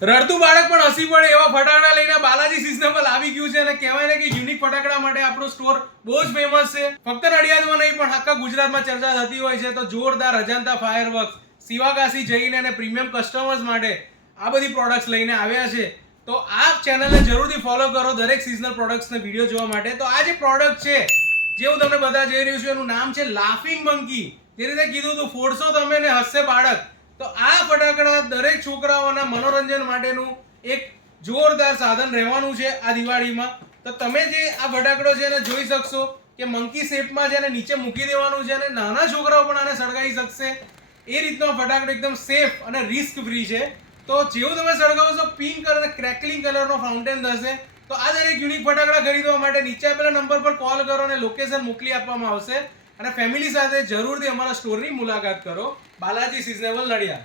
રડતું બાળક પણ હસી પડે એવા ફટાકડા લઈને બાલાજી સિઝનેબલ આવી ગયું છે અને કહેવાય ને કે યુનિક ફટાકડા માટે આપણો સ્ટોર બહુ જ ફેમસ છે. ફક્ત નડિયાદમાં નહીં પણ આખા ગુજરાતમાં ચર્ચા થતી હોય છે. તો જોરદાર અજંતા ફાયરવર્ક્સ શિવાકાશી જઈને અને પ્રીમિયમ કસ્ટમર્સ માટે આ બધી પ્રોડક્ટ્સ લઈને આવ્યા છે. તો આ ચેનલને જરૂરથી ફોલો કરો દરેક સિઝનલ પ્રોડક્ટ્સના વિડીયો જોવા માટે. તો આ જે પ્રોડક્ટ છે જે હું તમને બતાવવા જઈ રહ્યું છું એનું નામ છે લાફિંગ મંકી. જે રીતે કીધું તું ફોડશો તમે ને હસશે બાળક. તો આ ફટાકડા દરેક છોકરાઓના મનોરંજન માટેનું એક જોરદાર સાધન રહેવાનું છે આ દિવાળીમાં. તો તમે જે આ ફટાકડો છે એને જોઈ શકશો કે મંકી શેપમાં છે અને નીચે મૂકી દેવાનું છે અને નાના છોકરાઓ પણ આને સળગાવી શકશે. એ રીતનો ફટાકડો એકદમ સેફ અને રિસ્ક ફ્રી છે. તો જેવું તમે સળગાવશો પિંક અને ક્રેકલિંગ કલરનો ફાઉન્ટેન થશે. તો આ દરેક યુનિક ફટાકડા ખરીદવા માટે નીચે આપેલા નંબર પર કોલ કરો અને લોકેશન મોકલી આપવામાં આવશે. અને ફેમિલી સાથે જરૂરથી અમારા સ્ટોરની મુલાકાત કરો. બાલાજી સિઝનેબલ નડિયાદ.